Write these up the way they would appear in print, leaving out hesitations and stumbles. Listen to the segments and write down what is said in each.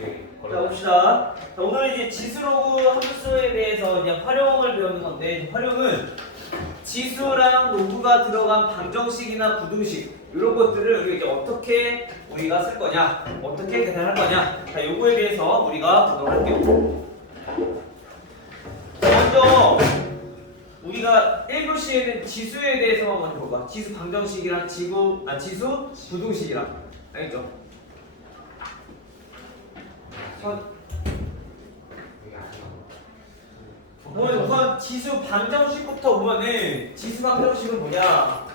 자, 봅시다. 자, 오늘 이제 지수로그 함수에 대해서 이제 활용을 배우는 건데, 활용은 지수랑 로그가 들어간 방정식이나 부등식 이런 것들을 이제 어떻게 우리가 쓸 거냐, 어떻게 계산할 거냐. 자, 요거에 대해서 우리가 보도록 할게요. 먼저 우리가 1교시에는 지수에 대해서만 먼저 볼까? 지수 방정식이랑 지수 부등식이랑 알겠죠? 우선 지수 방정식부터 보면은 지수 방정식은 뭐냐?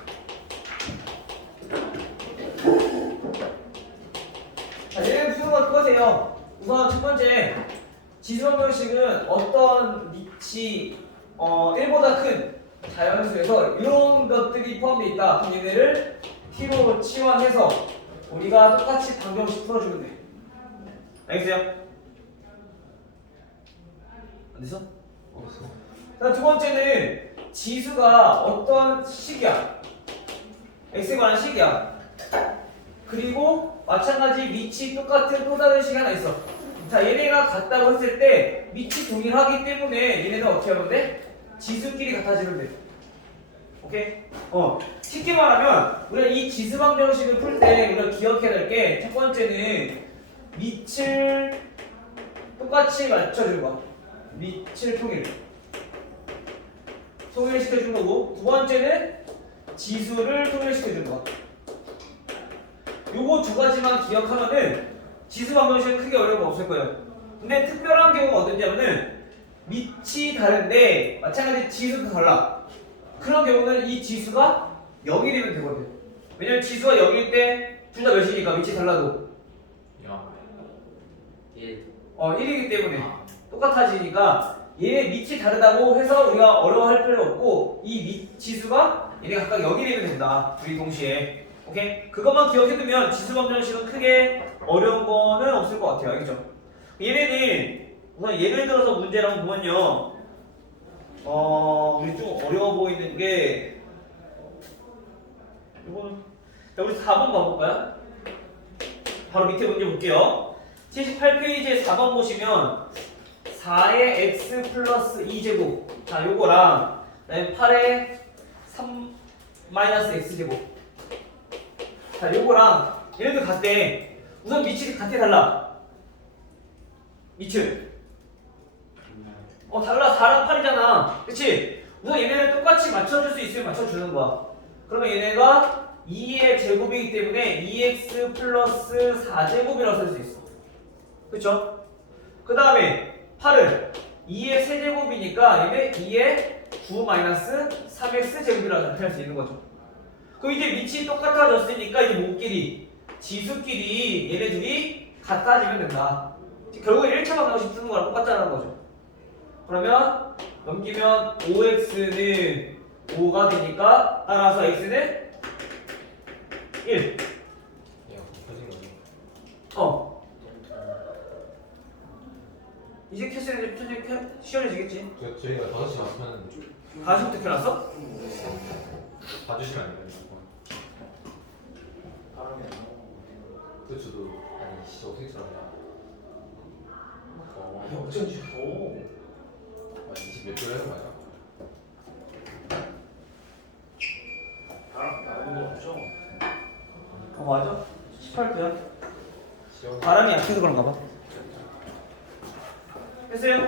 자, 얘는 푸는 거 그거세요. 우선 첫 번째 지수 방정식은 어떤 밑이 1보다 큰 자연수에서 이런 것들이 포함되어 있다. 그럼 얘네를 t로 치환해서 우리가 똑같이 방정식 풀어주면 돼. 알겠어요? 안 됐어? 자, 두 번째는 지수가 어떤 식이야? x에 관한 식이야. 그리고 마찬가지 밑이 똑같은 또 다른 식이 하나 있어. 자, 얘네가 같다고 했을 때 밑이 동일하기 때문에 얘네는 어떻게 하면 돼? 지수끼리 같아지면 돼. 오케이? 쉽게 말하면 우리가 이 지수 방정식을 풀 때 우리가 기억해야 될 게 첫 번째는 밑을 똑같이 맞춰주는 거야. 밑을 통일시켜주는 거고, 두 번째는 지수를 통일시켜주는 거야. 요거 두 가지만 기억하면은 지수 방정식은 크게 어려운 거 없을 거예요. 근데 특별한 경우가 어딘지하면은 밑이 다른데 마찬가지 지수도 달라. 그런 경우는 이 지수가 0이 되면 되거든. 왜냐면 지수가 0일 때 둘 다 몇이니까 밑이 달라도 1이기 때문에 똑같아지니까 얘네 밑이 다르다고 해서 우리가 어려워할 필요 없고 이 밑 지수가 얘네 각각 0이 되면 된다. 둘이 동시에. 오케이? 그것만 기억해두면 지수 방정식은 크게 어려운 거는 없을 것 같아요. 알겠죠? 얘네는 우선 예를 들어서 문제를 한번 보면요. 우리 좀 어려워 보이는 게 이거는 자, 우리 4번 봐볼까요? 바로 밑에 문제 볼게요. 78페이지에 4번 보시면 4의 x 플러스 2제곱 자 요거랑 그다음에 8의 3 마이너스 x제곱 자 요거랑 얘네들 같대. 우선 밑이 같아 달라? 밑을 달라. 4랑 8이잖아. 그치? 우선 얘네를 똑같이 맞춰줄 수 있으면 맞춰주는 거야. 그러면 얘네가 2의 제곱이기 때문에 2x 플러스 4제곱이라고 쓸 수 있어. 그쵸? 그 다음에 8은 2의 세제곱이니까 얘네 2의 9 마이너스 3x 제곱이라고 나타낼 수 있는 거죠. 그럼 이제 밑이 똑같아졌으니까 이제 뭐끼리? 지수끼리 얘네들이 같아지면 된다. 결국에 1차 방정식 쓰는 거랑 똑같다는 거죠. 그러면 넘기면 5x는 5가 되니까 따라서 x는 1. 이제 캐스는 천천히 시원해지겠지? 저희가 5시 맞으면 5시부터 켜놨어? 봐주시면 안 돼요? 그 저도 아니 진짜 어떻게 살았냐 어쩐지 더 20몇 개월 해서 맞아 바람 나오는 거 없죠? 맞아 18도야 바람이 약해서 그런가 봐. 됐어요?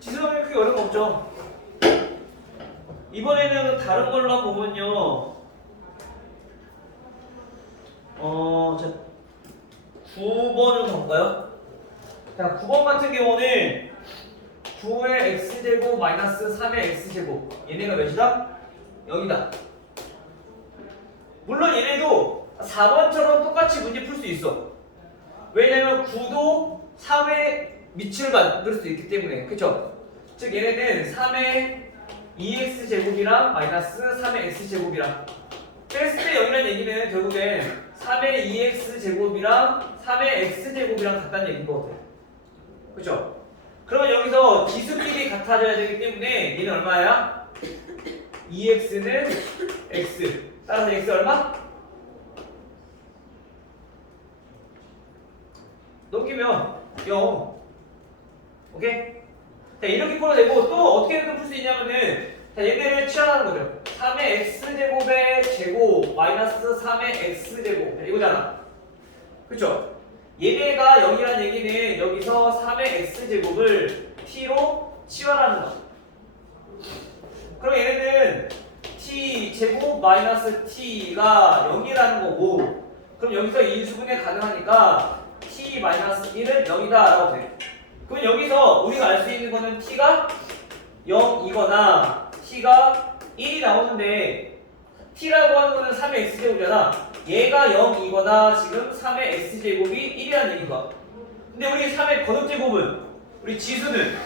지수방이 크게 어려운 거 없죠? 이번에는 다른 걸로 보면요. 자 9번을 가볼까요? 자 9번 같은 경우는 9의 x제곱 마이너스 3의 x제곱 얘네가 몇이다? 0이다. 물론 얘네도 4번처럼 똑같이 문제 풀 수 있어. 왜냐면 9도 3의 밑을 만들 수 있기 때문에. 그쵸? 즉 얘네는 3의 2x제곱이랑 마이너스 3의 x제곱이랑 뺐을 때 0이라는 얘기는 결국엔 3의 2x제곱이랑 3의 x제곱이랑 같다는 얘기인 것 같아요. 그쵸? 그러면 여기서 지수끼리 같아져야 되기 때문에 얘는 얼마야? 2x는 x 따라서 x 얼마? 넘기면 0. 오케이? 자, 이렇게 풀어내고 또 어떻게 풀 수 있냐면은 자, 얘네를 치환하는 거죠. 3의 x제곱의 제곱 마이너스 3의 x제곱 이거잖아. 그쵸? 얘네가 0이라는 얘기는 여기서 3의 x제곱을 t로 치환하는 거야. 그럼 얘네는 t제곱 마이너스 t가 0이라는 거고, 그럼 여기서 인수분해 가능하니까 t 마이너스 1은 0이다 라고 돼. 그럼 여기서 우리가 알 수 있는 거는 t가 0이거나 t가 1이 나오는데, t라고 하는 거는 3의 x제곱이잖아. 얘가 0이거나 지금 3의 x제곱이 1이라는 얘기인 거야. 근데 우리 3의 거듭제곱은, 우리 지수는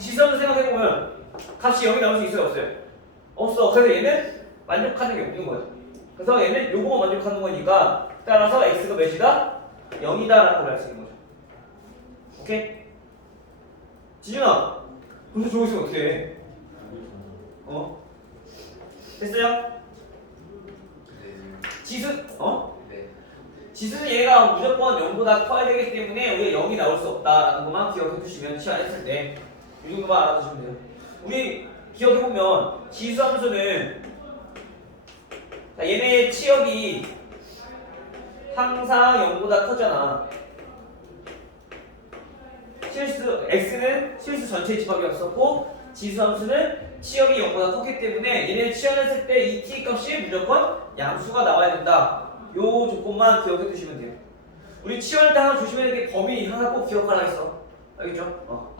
생각해보면 값이 0이 나올 수 있어요, 없어요? 없어. 그래서 얘는 만족하는 게 없는 거죠. 그래서 얘는 요거만 만족하는 거니까 따라서 x가 몇이다? 0이다 라는 걸 알 수 있는 거죠. 오케이? 지준아, 근데 저거 있으면 어떻게 해? 됐어요? 네. 네. 지수는 얘가 무조건 0보다 커야 되기 때문에 우리가 0이 나올 수 없다라는 것만 기억해 두시면 치환했을 때 이 정도만 알아두시면 돼요. 우리 기억해보면 지수 함수는 자, 얘네의 치역이 항상 0보다 크잖아. x는 실수 전체 집합이었었고 지수 함수는 치역이 0보다 컸기 때문에 얘네를 치환했을 때 이 t 값이 무조건 양수가 나와야 된다. 요 조건만 기억해 두시면 돼요. 우리 치환할 때 하나 조심해야 될 게 범위 하나 꼭 기억하라 했어. 알겠죠?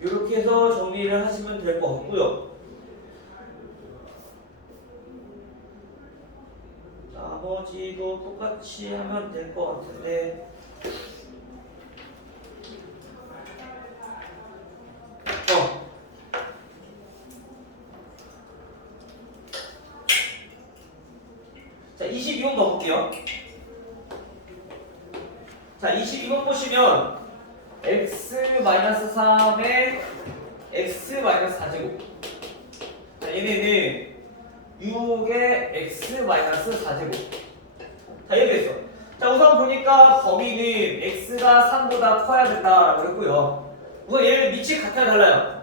이렇게 해서 정리를 하시면 될 것 같고요. 나머지도 똑같이 하면 될 것 같은데. 자, 22번 가볼게요. 자, 22번 보시면 x-3에 x-4제곱. 자, 얘네는 6의 x-4제곱. 자, 이렇게 됐어. 자, 우선 보니까 범위는 x가 3보다 커야 된다라고 했고요. 우선 얘를 밑이 같아야 달라요.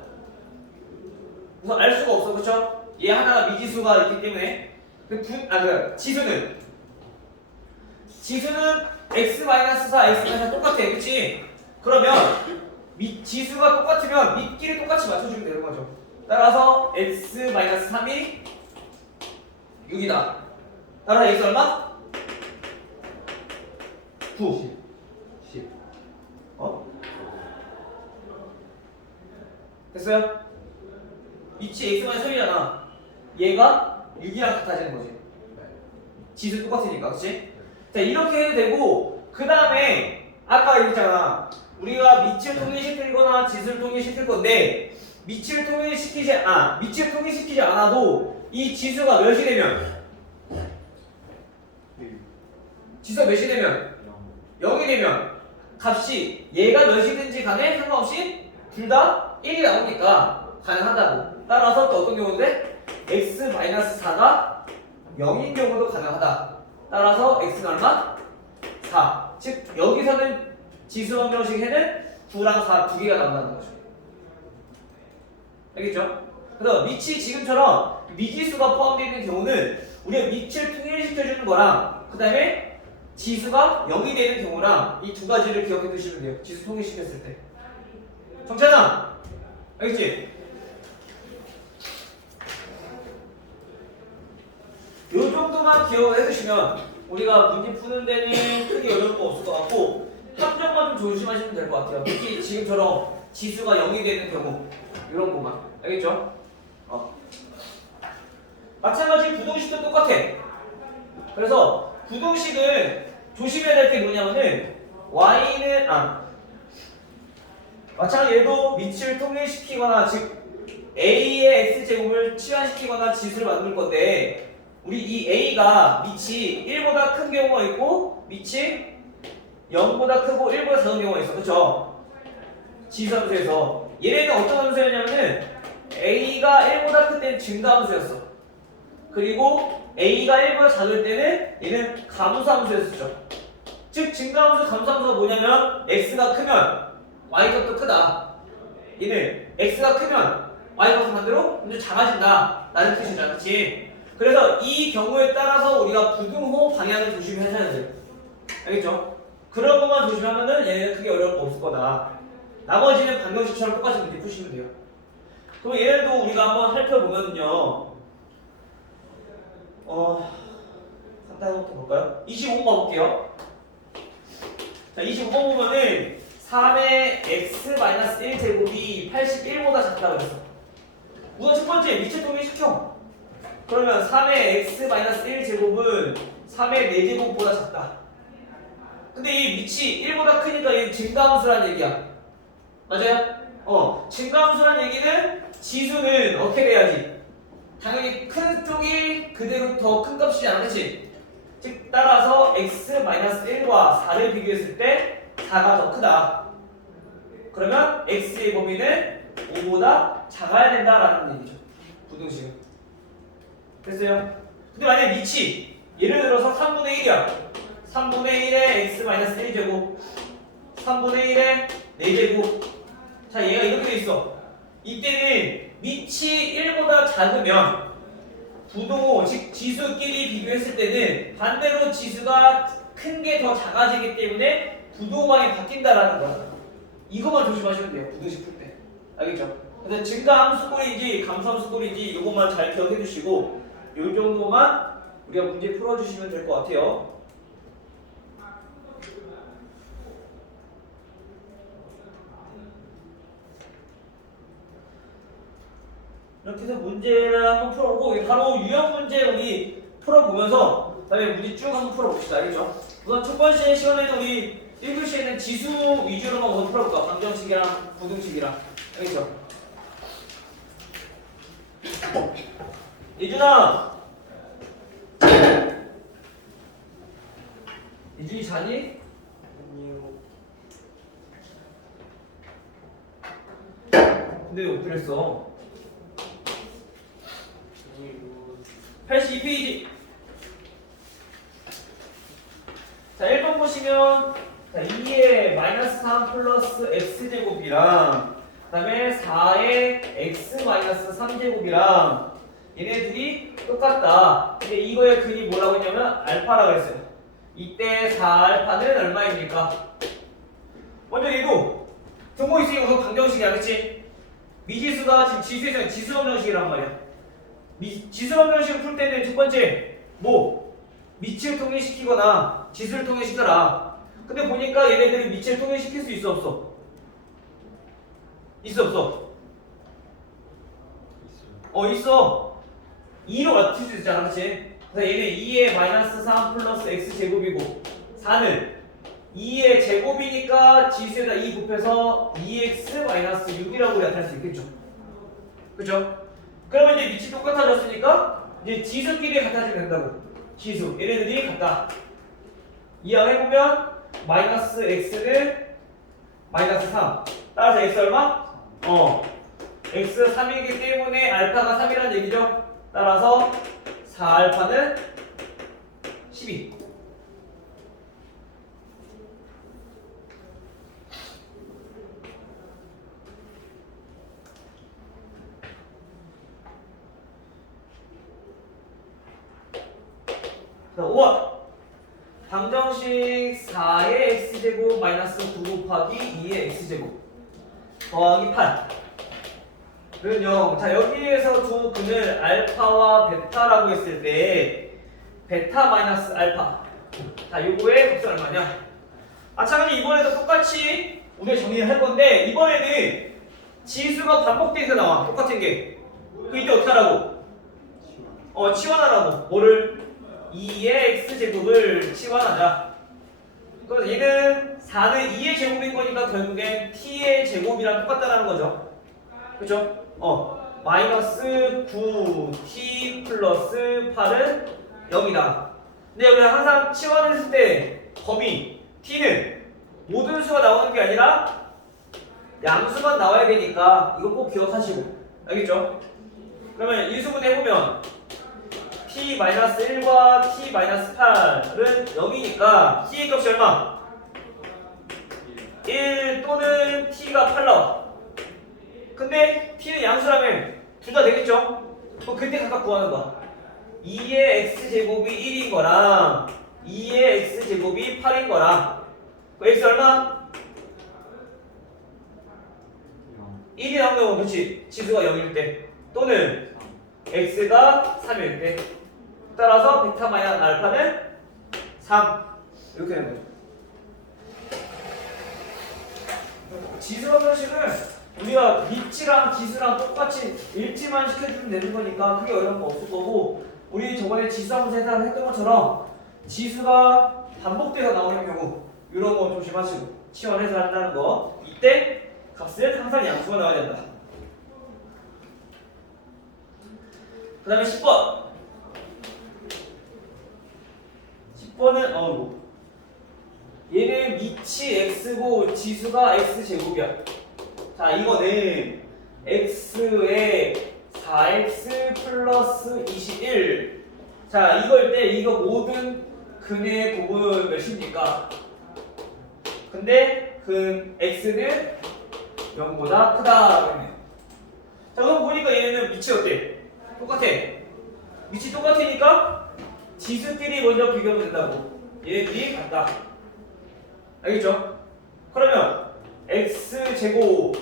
우선 알 수가 없어, 그렇죠? 얘 하나가 미지수가 있기 때문에. 지수는 x-4, x-4 똑같아, 그치? 그러면 지수가 똑같으면 밑끼리 똑같이 맞춰주면 되는 거죠. 따라서 x-3이 6이다. 따라서 x 얼마? 9. 10. 됐어요? 밑이 x-3이잖아. 얘가 6이랑 같아지는 거지. 지수 똑같으니까, 그치? 자, 이렇게 해도 되고, 그 다음에 아까 얘기했잖아. 우리가 밑을 통일시키거나 지수를 통일시킬 건데 밑을 통일시키지 않아도 이 지수가 몇이 되면 지수가 몇이 되면 0이 되면 값이 얘가 몇이든지 간에 상관없이 둘 다 1이 나오니까 가능하다고. 따라서 또 어떤 경우인데 x-4가 0인 경우도 가능하다. 따라서 x는 얼마? 4. 즉 여기서는 지수 방정식에는 9랑 4 두 개가 나온다는 거죠. 알겠죠? 그래서 밑이 지금처럼 미지수가 포함되어 있는 경우는 우리가 밑을 통일시켜주는 거랑 그 다음에 지수가 0이 되는 경우랑 이 두 가지를 기억해 두시면 돼요. 지수 통일시켰을 때. 정찬아! 알겠지? 요 정도만 기억을 해두시면 우리가 문제 푸는 데는 크게 어려울 거 없을 것 같고 함정만 좀 조심하시면 될 것 같아요. 특히 지금처럼 지수가 0이 되는 경우 이런 것만. 알겠죠? 마찬가지 부동식도 똑같아. 그래서 부동식은 조심해야 될 게 뭐냐면은 y는 마찬가지 얘도 밑을 통일시키거나 즉 a의 x제곱을 치환시키거나 지수를 만들 건데 우리 이 a가 밑이 1보다 큰 경우가 있고 밑이 0보다 크고 1보다 작은 경우가 있어. 그쵸? 지수함수에서 얘네는 어떤 함수였냐면은 a가 1보다 클 때는 증가함수였어. 그리고 a가 1보다 작을 때는 얘는 감소함수였었죠. 즉 증가함수 감소함수가 뭐냐면 x가 크면 y값도 크다. 얘는 x가 크면 y값은 반대로 먼저 작아진다 라는 뜻이잖아. 그치? 그래서 이 경우에 따라서 우리가 부등호 방향을 조심하셔야 돼요. 알겠죠? 그런 것만 조심하면은 얘는 크게 어려울 거 없을 거다. 나머지는 방정식처럼 똑같이 이렇게 푸시면 돼요. 그럼 얘네도 우리가 한번 살펴보면요. 간단하게 볼까요? 25번 가볼게요. 자, 25번 보면은 3의 x-1제곱이 81보다 작다고 했어. 우선 첫 번째 미체 통일시켜. 그러면 3의 x-1제곱은 3의 4제곱보다 작다. 근데 이 밑이 1보다 크니까 얘는 증가함수란 얘기야. 맞아요? 증가함수란 얘기는 지수는 어떻게 돼야지? 당연히 큰 쪽이 그대로 더 큰 값이잖아. 그치? 즉 따라서 x-1과 4를 비교했을 때 4가 더 크다. 그러면 x의 범위는 5보다 작아야 된다라는 얘기죠. 부등식은. 됐어요? 근데 만약에 밑이 예를 들어서 3분의 1이야. 3분의 1의 x-1제곱 3분의 1의 4제곱. 자, 얘가 이렇게 돼 있어. 이때는 밑이 1보다 작으면 부등호, 즉 지수끼리 비교했을 때는 반대로 지수가 큰 게 더 작아지기 때문에 부등호방이 바뀐다라는 거야. 이것만 조심하시면 돼요. 부등식 풀 때. 알겠죠? 그래서 증가함수꼴인지 감소함수꼴인지 이것만 잘 기억해 주시고 이 정도만 우리가 문제 풀어주시면 될 것 같아요. 이렇게 해서 문제를 한번 풀어보고 바로 유형 문제 우리 풀어보면서 그다음에 문제 쭉 한번 풀어봅시다. 알겠죠? 우선 첫 번째 시간에는 우리 1교시에는 지수 위주로만 먼저 풀어볼까? 방정식이랑 부등식이랑. 알겠죠? 예준아! 예준이 자니? 아니요. 근데 왜 엎드렸어? 82페이지. 자, 1번 보시면 자, 2의 마이너스 3 플러스 x제곱이랑 그 다음에 4의 x 마이너스 3제곱이랑 얘네들이 똑같다. 근데 이거의 근이 뭐라고 했냐면 알파라고 했어요. 이때 4알파는 얼마입니까? 먼저 얘도 등호 있으니까 그거 방정식이야. 그치? 미지수가 지금 지수에서 지수 방정식이란 말이야. 지수 방정식을 풀 때는 첫 번째 밑을 통일시키거나 지수를 통일시켜라. 근데 보니까 얘네들이 밑을 통일시킬 수 있어 없어? 있어 없어? 있어. 2로 맞출 수 있잖아. 그치? 그래서 얘는 2의 마이너스 3 플러스 x제곱이고 4는 2의 제곱이니까 지수에다 2 곱해서 2x 마이너스 6이라고 나타낼 수 있겠죠. 그죠? 그러면 이제 밑이 똑같아졌으니까 이제 지수끼리 같아지면 된다고. 지수 얘네들이 같다. 이항해보면 마이너스 x는 마이너스 3 따라서 x 얼마? x 3이기 때문에 알파가 3이라는 얘기죠. 따라서 4알파는 12. 자, 5번 방정식 4의 x제곱 마이너스 9 곱하기 2의 x제곱 더하기 8 는요. 자, 여기에서 두 근을 알파와 베타라고 했을 때 베타 마이너스 알파, 자, 요거의 값은 얼마냐? 마찬가지 이번에도 똑같이 우리가 정리를 할 건데 이번에는 지수가 반복돼서 나와. 똑같은 게. 그 이때 어떻게 하라고? 치환하라고. 뭐를? 2의 x제곱을 치환하자. 그래서 얘는 4는 2의 제곱인 거니까 결국엔 t의 제곱이랑 똑같다라는 거죠. 그렇죠? 마이너스 9t 플러스 8은 0이다. 근데 여기 항상 치환했을 때 범위 t는 모든 수가 나오는 게 아니라 양수만 나와야 되니까 이거 꼭 기억하시고. 알겠죠? 그러면 인수분 해보면 t-1과 t-8은 0이니까 t의 값이 얼마? 1 또는 t가 8 나와. 근데 t는 양수라면 둘 다 되겠죠? 그럼 그때 각각 구하는 거야. 2의 x제곱이 1인 거랑 2의 x제곱이 8인 거랑 그 x 얼마? 1이 나오면 그렇지 지수가 0일 때 또는 x가 3일 때 따라서 베타 마이너스 알파는 3 이렇게 되는 거죠. 지수 방정식은 우리가 밑이랑 기수랑 똑같이 일치만 시켜주면 되는 거니까 크게 어려운 거 없을 거고 우리 저번에 지수함수 해설했던 것처럼 지수가 반복돼서 나오는 경우 이런 거 조심하시고 치환해서 한다는 거 이때 값은 항상 양수가 나와야 된다. 그 다음에 10번 10번은 얘는 밑이 x고 지수가 x제곱이야. 자 이거는 x에 4x 플러스 21 자 이걸 때 이거 모든 근의 곱은 몇입니까? 근데 x는 0보다 크다 그러네. 자 그럼 보니까 얘는 밑이 어때? 똑같아. 밑이 똑같으니까 지수끼리 먼저 비교하면 된다고. 얘네들이 같다. 알겠죠? 그러면 x제곱은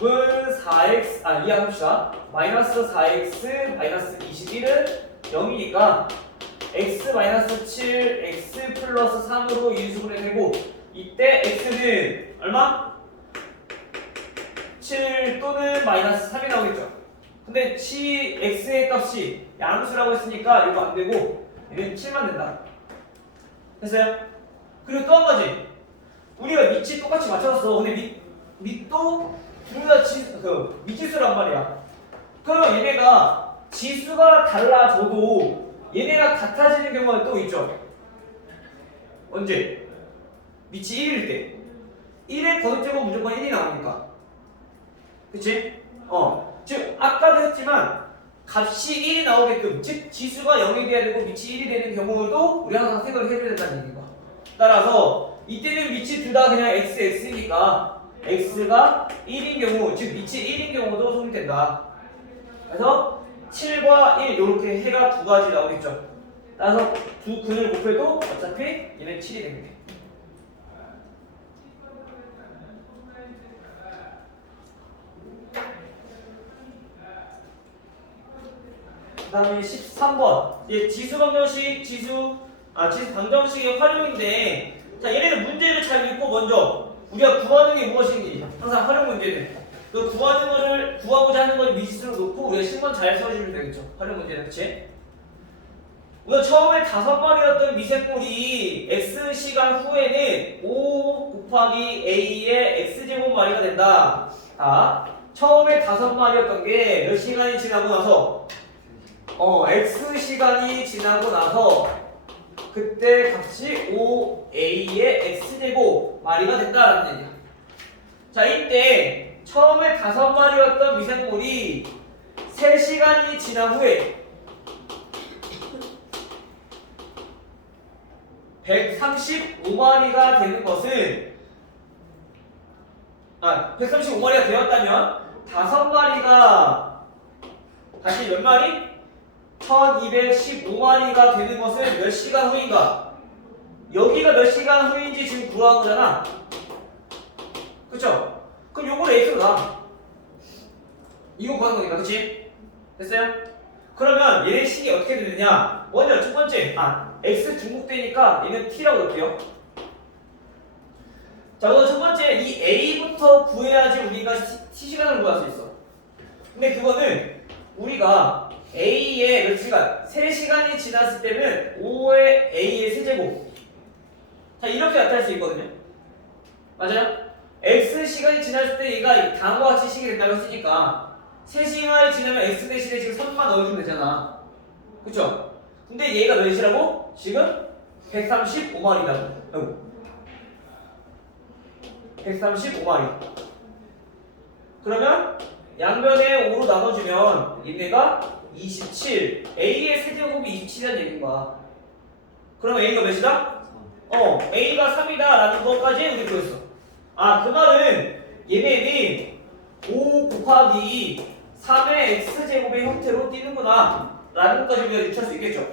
4x 이해합시다. 마이너스 4x 마이너스 21은 0이니까 x 마이너스 7 x 플러스 3으로 인수분해 되고 이때 x는 얼마? 7 또는 마이너스 3이 나오겠죠. 근데 x의 값이 양수라고 했으니까 이거 안 되고 얘는 7만 된다. 됐어요? 그리고 또 한 가지 우리가 밑이 똑같이 맞춰놨어. 근데 밑도 둘 다 미지수란 말이야. 그러면 얘네가 지수가 달라져도 얘네가 같아지는 경우가 또 있죠. 언제? 밑이 1일 때 1의 거듭제곱 무조건 1이 나오니까 그치? 즉 아까도 했지만 값이 1이 나오게끔 즉 지수가 0이 돼야 되고 밑이 1이 되는 경우도 우리 항상 생각을 해줘야 된다는 얘기가. 따라서 이때는 밑이 둘 다 그냥 x니까 x가 1인 경우 즉 밑이 1인 경우도 성립된다. 그래서 7과 1 이렇게 해가 두 가지 나오겠죠. 따라서 두 근을 곱해도 어차피 얘는 7이 됩니다. 그 다음에 13번 지수 방정식 지수 방정식의 활용인데 자 얘네는 문제를 잘 읽고 먼저 우리가 구하는 게 무엇인지 항상 활용 문제는 그 구하는 거를 구하고자 하는 걸 미지수로 놓고 우리가 식만 잘 써주면 되겠죠. 활용 문제는 그치? 우리가 처음에 5마리였던 미생물이 x시간 후에는 5 곱하기 a의 x제곱 마리가 된다. 처음에 5마리였던 게 몇 시간이 지나고 나서 x시간이 지나고 나서 그때 값이 5a의 x제곱 마리가 된다라는 얘기야. 자 이때 처음에 5마리였던 미생물이 3시간이 지난 후에 135마리가 되는 것은 135마리가 되었다면 5마리가 다시 몇 마리? 1215마리가 되는 것은 몇 시간 후인가? 여기가 몇 시간 후인지 지금 구하는 거잖아. 그쵸? 그럼 요거를 x로 놔. 이거 구하는 거니까 그치? 됐어요? 그러면 얘네 식이 어떻게 되느냐? 먼저 첫 번째 x 중복되니까 얘는 t라고 넣을게요. 자 우선 첫 번째 이 a부터 구해야지 우리가 t시간을 구할 수 있어. 근데 그거는 우리가 a의 몇 시간? 3시간이 지났을 때는 5의 a의 세제곱 자 이렇게 나타낼 수 있거든요. 맞아요? x시간이 지났을 때 얘가 다음과 같이 식이 된다고 했으니까 3시간이 지나면 x 대신에 지금 3만 넣어주면 되잖아. 그쵸? 근데 얘가 몇이라고? 지금 135마리라고 135마리 그러면 양변에 5로 나눠주면 얘네가 27. A의 세제곱이 27이라는 얘기인 거야. 그러면 A가 몇이다? A가 3이다 라는 것까지 우리 보였어. 아, 그 말은 얘네들이 5 곱하기 3의 x제곱의 형태로 띄는구나 라는 것까지 우리가 유추할 수 있겠죠.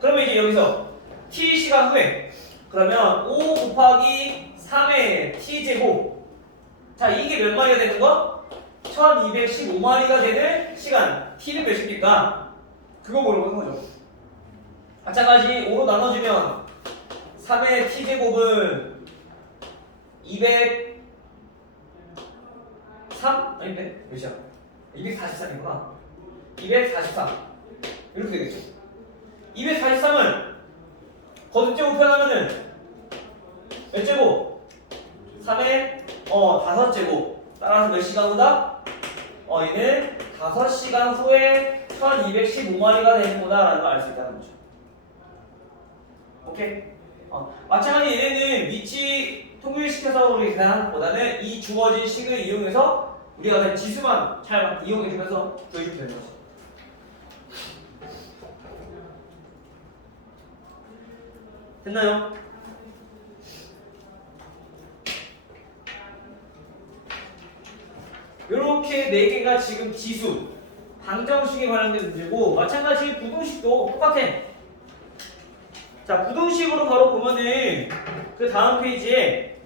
그러면 이제 여기서 t시간 후에 그러면 5 곱하기 3의 t제곱, 자 이게 몇 마리가 되는 거? 1215마리가 되는 시간. t는 몇입니까? 그거 물어보는 거죠. 마찬가지 5로 나눠주면 3의 t제곱은 203? 아닌데? 몇이야? 243이구나. 243 이렇게 되겠죠. 243을 거듭제곱 표현하면은 몇 제곱? 3의 5제곱. 따라서 몇 시간 후다? 얘는 5시간 후에 1215마리가 되는구나 라는 걸 알 수 있다는 거죠. 오케이? 마찬가지 얘네는 위치 통일시켜서 우리 계산하는 것보다는 이 주어진 식을 이용해서 우리가 그냥 지수만 잘 이용해주면서 구해주면 되는 거죠. 됐나요? 이렇게 4개가 지금 지수, 방정식에 관련된 문제고, 마찬가지 부등식도 똑같아. 자, 부등식으로 바로 보면은 그 다음 페이지에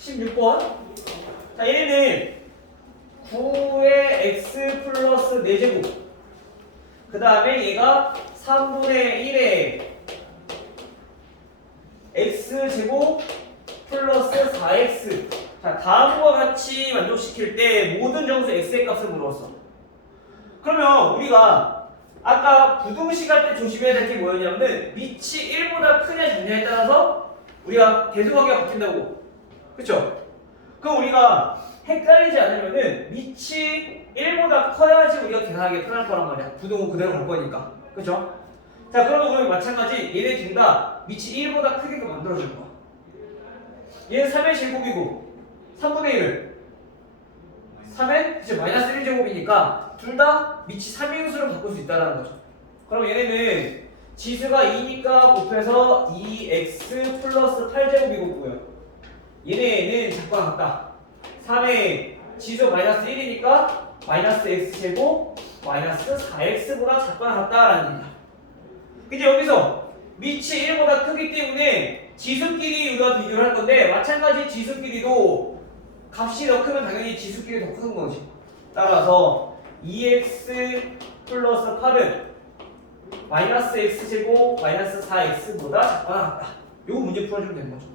16번. 자, 얘는 9의 x 플러스 4제곱. 그 다음에 얘가 3분의 1의 x제곱 플러스 4x. 자, 다음과 같이 만족시킬 때 모든 정수 x의 값을 물었어. 그러면 우리가 아까 부등식 할 때 조심해야 될 게 뭐였냐면은 밑이 1보다 크냐 작냐에 따라서 우리가 대소관계가 바뀐다고. 그쵸? 그럼 우리가 헷갈리지 않으면은 밑이 1보다 커야지 우리가 계산하기 편할 거란 말이야. 부등은 그대로 갈 거니까. 그쵸? 자, 그러면 우리 마찬가지 얘네 둘 다 밑이 1보다 크게 만들어줄 거야. 얘는 3의 제곱이고 3분의 1을 3의 이제 마이너스 1제곱이니까 둘 다 밑이 3의 수로 바꿀 수 있다는 거죠. 그럼 얘네는 지수가 2니까 곱해서 2x 플러스 8제곱이고요. 얘네는 작과 같다. 3의 지수 마이너스 1이니까 마이너스 x제곱 마이너스 4x보다 작과 같다라는 얘기다. 근데 여기서 밑이 1보다 크기 때문에 지수끼리 우리가 비교를 할 건데, 마찬가지 지수끼리도 값이 더 크면 당연히 지수끼리 더 큰 거지. 따라서 2x 플러스 8은 마이너스 x제곱 마이너스 4x보다 작거나 같다. 요거 문제 풀어주면 되는 거죠.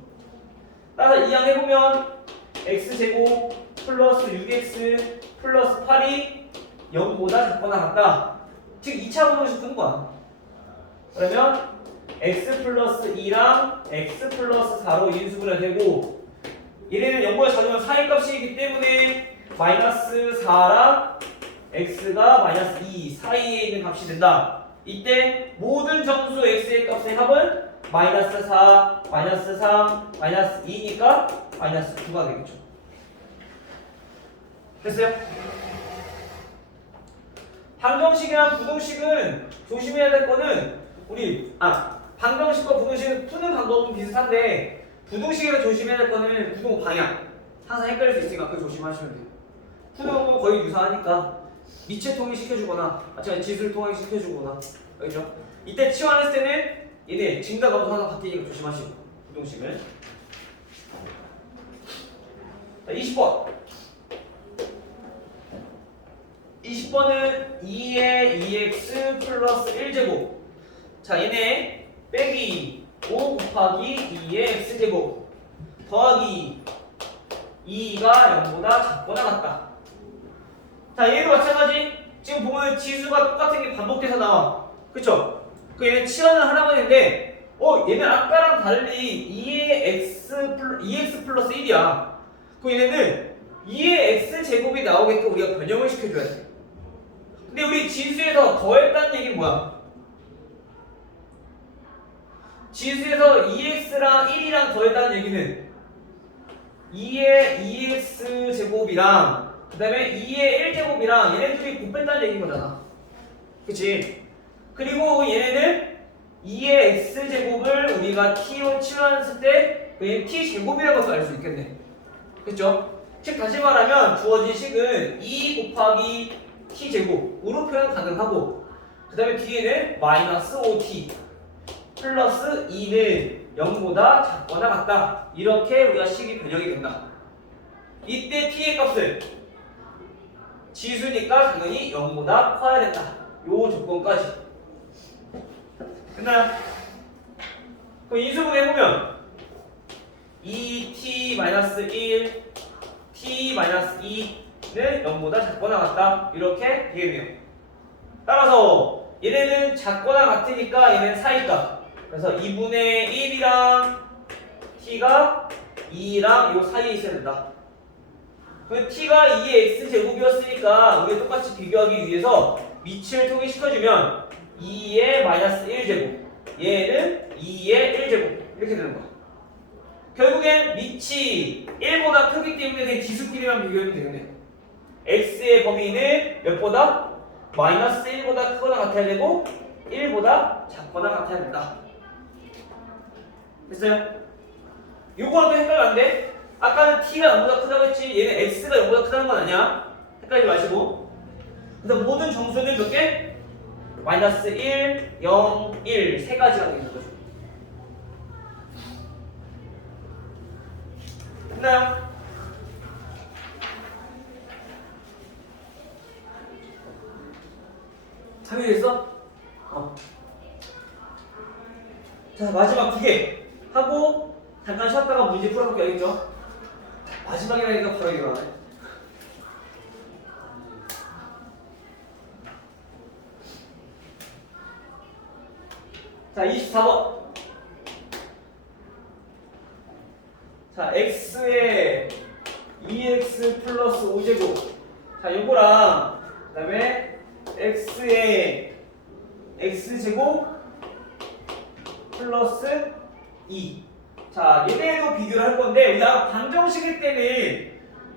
따라서 이항해보면 x제곱 플러스 6x 플러스 8이 0보다 작거나 같다. 즉 2차 분모식 푸는 거야. 그러면 x 플러스 2랑 x 플러스 4로 인수분해 되고, 얘네는 0보다 작으면 4의 값이기 때문에 마이너스 4랑 x가 마이너스 2 사이에 있는 값이 된다. 이때 모든 정수 x의 값의 합은 마이너스 4, 마이너스 3, 마이너스 2니까 마이너스 9가 되겠죠. 됐어요? 방정식이랑 부등식은 조심해야 될 거는 방정식과 부등식은 푸는 방법은 비슷한데, 부등식에서 조심해야 될 거는 부등 방향. 항상 헷갈릴 수 있으니까 그거 조심하시면 돼요. 푸는 방법은 거의 유사하니까 미체 통일시켜주거나 지수를 통일시켜주거나. 그렇죠? 이때 치환했을 때는 얘네 증가감도 항상 바뀌니까 조심하시고, 부등식은. 자, 20번. 20번은 2의 2x 플러스 1제곱. 자, 얘네 빼기 5 곱하기 2의 x제곱 더하기 2가 0보다 작거나 같다. 자, 얘도 마찬가지. 지금 보면 지수가 똑같은 게 반복돼서 나와. 그쵸? 그 얘는 치환을 하나만 했는데 얘는 아까랑 달리 2x 플러스 1이야. 그 얘네는 2의 x제곱이 나오게끔 우리가 변형을 시켜줘야 돼. 근데 우리 지수에서 더했다는 얘기는 뭐야? 지수에서 2x랑 1이랑 더했다는 얘기는 2의 2x 제곱이랑 그 다음에 2의 1제곱이랑 얘네들이 곱했다는 얘기인 거잖아. 그치? 그리고 얘네는 2의 x제곱을 우리가 t로 치환했을 때 그냥 t제곱이라는 것도 알 수 있겠네. 그쵸? 즉 다시 말하면 주어진 식은 2 곱하기 t제곱으로 표현 가능하고 그 다음에 뒤에는 마이너스 5t 플러스 2는 0보다 작거나 같다. 이렇게 우리가 식이 변형이 된다. 이때 t의 값은 지수니까 당연히 0보다 커야 된다. 요 조건까지. 됐나요? 그럼 인수분 해보면 2t-1 t-2는 0보다 작거나 같다. 이렇게 되겠네요. 따라서 얘네는 작거나 같으니까 얘는 사이값. 그래서 2분의 1이랑 t가 2랑 요 사이에 있어야 된다. 그 t가 2의 x제곱이었으니까 우리가 똑같이 비교하기 위해서 밑을 통일시켜주면 2의 마이너스 1제곱 얘는 2의 1제곱 이렇게 되는 거야. 결국엔 밑이 1보다 크기 때문에 그냥 지수끼리만 비교하면 되겠네. x의 범위는 몇보다? 마이너스 1보다 크거나 같아야 되고 1보다 작거나 같아야 된다. 됐어요? 요거랑 또 헷갈려 안 돼? 아까는 t가 0보다 크다고 했지 얘는 x가 0보다 크다는 건 아니야. 헷갈리지 마시고. 그래서 모든 정수는 몇 개? 마이너스 1, 0, 1 세 가지가 되는 거죠. 됐나요? 합의됐어? 자 마지막 두 개 하고 잠깐 쉬었다가 문제 풀어볼게. 알겠죠? 마지막이라니까 바로 일어나네. 자 24번. 자 x에 2x 플러스 5제곱. 자 요거랑 그 다음에 x에 x제곱 플러스 2. 자 얘네도 비교를 할 건데 우리가 방정식일 때는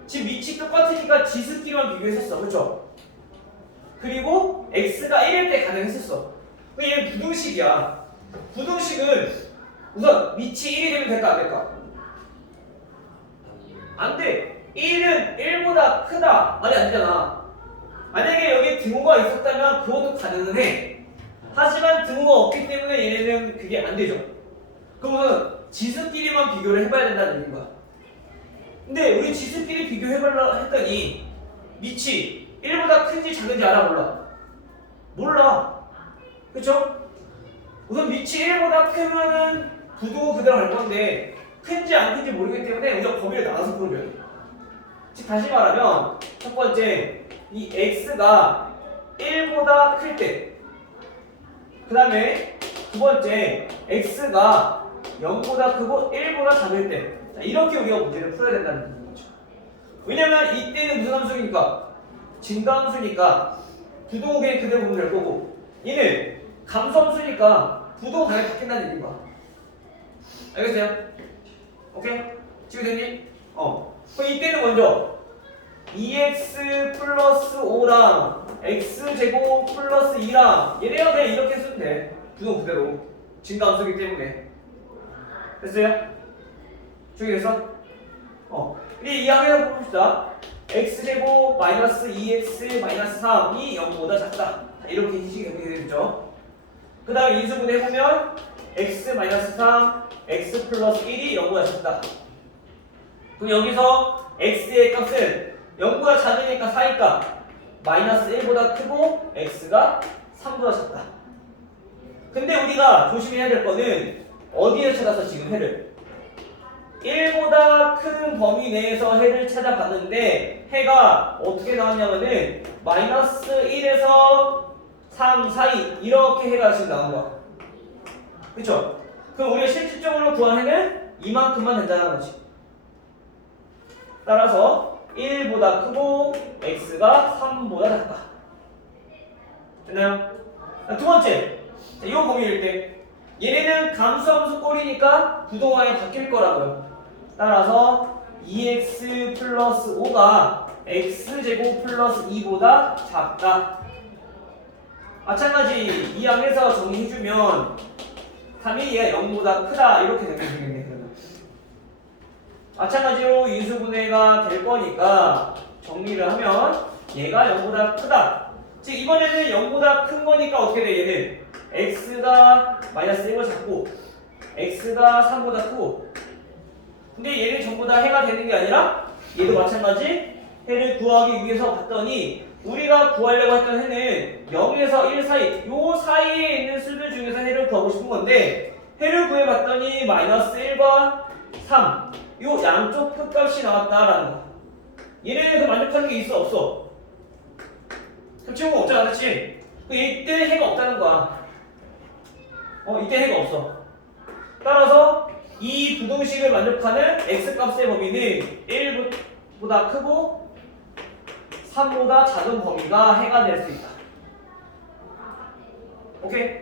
지금 위치 똑같으니까 지수끼리만 비교했었어. 그쵸? 그리고 x가 1일 때 가능했었어. 얘는 부등식이야. 부등식은 우선 위치 1이 되면 될까 안 될까? 안 돼. 1은 1보다 크다. 말이 안 되잖아. 만약에 여기 등호가 있었다면 그것도 가능은 해. 하지만 등호가 없기 때문에 얘네는 그게 안 되죠. 그러면 지수끼리만 비교를 해봐야 된다는 얘기인 거야. 근데 우리 지수끼리 비교해보려 했더니 밑이 1보다 큰지 작은지 알아 몰라? 몰라. 그쵸? 우선 밑이 1보다 크면은 부도 그대로 갈 건데 큰지 안 큰지 모르기 때문에 우리가 범위를 나눠서 풀어줘야 돼. 즉 다시 말하면 첫 번째 이 x가 1보다 클 때, 그 다음에 두 번째 x가 0보다 크고 1보다 작을 때. 자, 이렇게 우리가 문제를 풀어야 된다는 거죠. 왜냐면 이때는 무슨 함수니까? 증가함수니까 부동호계는 그대로 보면 될 거고 얘는 감소함수니까 부동호 방향이 바뀐다는 얘기인 거야. 알겠어요? 오케이? 지금 됐니? 그럼 이때는 먼저 2x 플러스 5랑 x제곱 플러스 2랑 얘네가 그냥 이렇게 쓰면 돼. 부동 그대로 증가함수이기 때문에. 됐어요? 준비됐어? 근데 이 항에서 봅시다. x제곱 마이너스 2x 마이너스 3이 0보다 작다. 자, 이렇게 인식이 되겠죠? 그 다음에 인수분 해보면 x 마이너스 3, x 플러스 1이 0보다 작다. 그럼 여기서 x의 값은 0보다 작으니까 4니까 마이너스 1보다 크고 x가 3보다 작다. 근데 우리가 조심해야 될 거는 어디에 찾아서 지금 해를 1보다 큰 범위 내에서 해를 찾아봤는데 해가 어떻게 나왔냐면은 마이너스 1에서 3 사이 이렇게 해가 지금 나온 거야. 그쵸? 그럼 우리가 실질적으로 구한 해는 이만큼만 된다는 거지. 따라서 1보다 크고 x가 3보다 작다. 됐나요? 두 번째, 이 범위일 때 얘네는 감수함수 꼴이니까 부동항이 바뀔 거라고요. 따라서 2x 플러스 5가 x제곱 플러스 2보다 작다. 마찬가지 이 항에서 정리해주면 3이 얘가 0보다 크다 이렇게 되겠네. 그러면 마찬가지로 인수분해가 될 거니까 정리를 하면 얘가 0보다 크다. 즉 이번에는 0보다 큰 거니까 어떻게 돼? 얘는 x가 마이너스 1을 잡고 x가 3보다 크고, 근데 얘는 전부 다 해가 되는 게 아니라 얘도 마찬가지 해를 구하기 위해서 봤더니 우리가 구하려고 했던 해는 0에서 1 사이, 요 사이에 있는 수들 중에서 해를 구하고 싶은 건데 해를 구해봤더니 마이너스 1과 3, 요 양쪽 끝값이 나왔다라는 거. 얘네는 그 만족하는 게 있어 없어? 합치는 거 없잖아, 그렇지? 이때 해가 없다는 거야. 이때 해가 없어. 따라서 이 부등식을 만족하는 x값의 범위는 1보다 크고 3보다 작은 범위가 해가 될 수 있다. 오케이?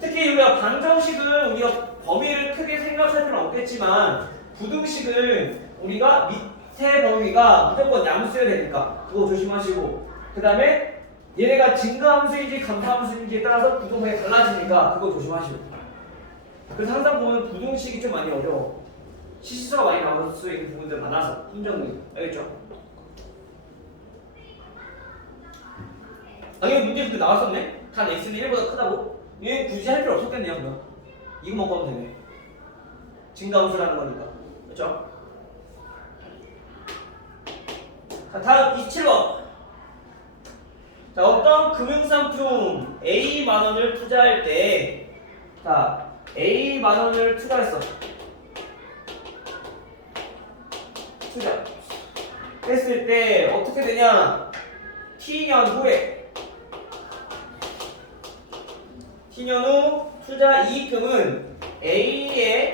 특히 우리가 방정식은 우리가 범위를 크게 생각할 필요는 없겠지만 부등식은 우리가 밑에 범위가 무조건 양수여야 되니까 그거 조심하시고, 그 다음에 얘네가 증가함수인지 감소함수인지에 따라서 부등식이 달라지니까 그거 조심하시고. 그래서 항상 보면 부등식이 좀 많이 어려워. 시수가 많이 나올 수 있는 부분들 많아서 함정이. 알겠죠? 이거 문제에서 나왔었네? 단 x는 1보다 크다고? 얘 굳이 할 필요 없었겠네요. 그럼 이거만 보면 되네. 증가함수라는 거니까. 그렇죠? 자, 다음 27번. 자, 어떤 금융상품 A만 원을 투자할 때, 자, A만 원을 투자했어. 투자 했을 때 어떻게 되냐? T년 후에 T년 후 투자 이익금은 A의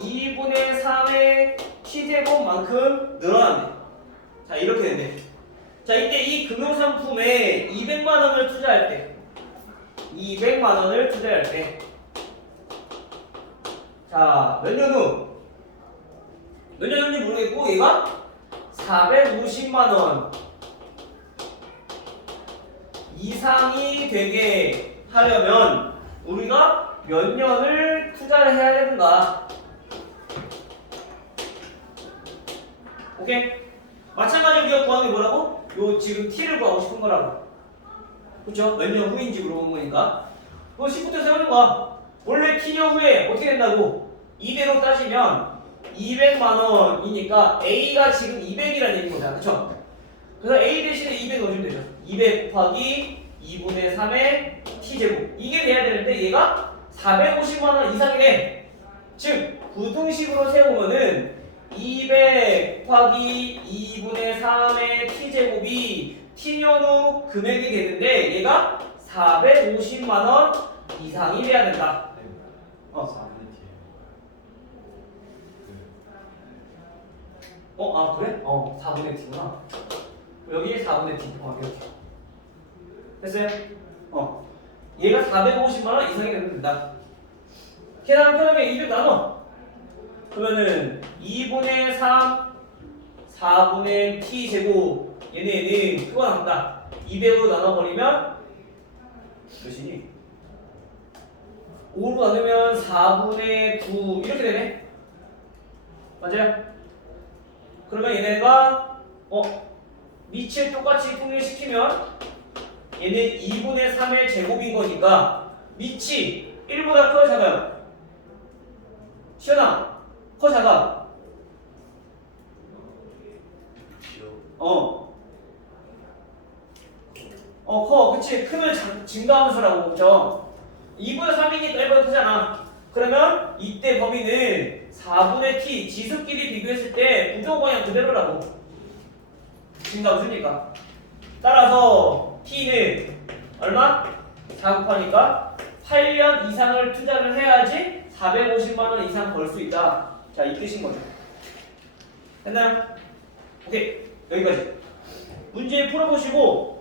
2분의 3의 T제곱만큼 늘어난대. 자, 이렇게 되네. 자, 이때 이 금융상품에 200만 원을 투자할 때 200만 원을 투자할 때, 자, 몇 년 후? 몇 년 후인지 모르겠고 얘가 450만 원 이상이 되게 하려면 우리가 몇 년을 투자를 해야 되는가? 오케이? 마찬가지로 우리가 구하는 게 뭐라고? 요 지금 t를 구하고 싶은 거라고. 그쵸? 몇 년 후인지 물어본 거니까 그거 10부터 세우는 거야. 원래 t년 후에 어떻게 된다고? 이대로 따지면 200만 원이니까 A가 지금 200이라는 얘기인 거잖아. 그쵸? 그래서 A 대신에 200 넣어주면 되죠. 200 곱하기 2분의 3의 t제곱. 이게 돼야 되는데 얘가 450만 원 이상이래. 즉 부등식으로 세우면은 200 곱하기 2분의 3의 t제곱이 t년 후 금액이 되는데 얘가 450만 원 이상이 돼야 된다. 4분의 t. 그래? 4분의 t구나. 여기 4분의 t. 이렇게. 됐어요? 얘가 450만 원 이상이 되면 된다. 계산은 편하게 200 나눠. 그러면은 2분의 3, 4분의 t 제곱, 얘는 그거 남다. 200으로 나눠버리면 몇이니? 5로 나누면 4분의 9 이렇게 되네. 맞아요? 그러면 얘네가 밑을 똑같이 통일시키면 얘는 2분의 3의 제곱인 거니까 밑이 1보다 커요, 작아요? 시연아, 커, 작아? 커. 그치? 크면 증가함수라고. 그죠? 2분의 3이니까 1보다 크잖아. 그러면 이때 범위는 4분의 t, 지수끼리 비교했을 때 부정방향 그대로라고. 증가함수니까. 따라서 t는 얼마? 4 곱하니까 8년 이상을 투자를 해야지 450만 원 이상 벌 수 있다. 자, 이 뜻인 거죠. 됐나요? 오케이. 여기까지. 문제 풀어보시고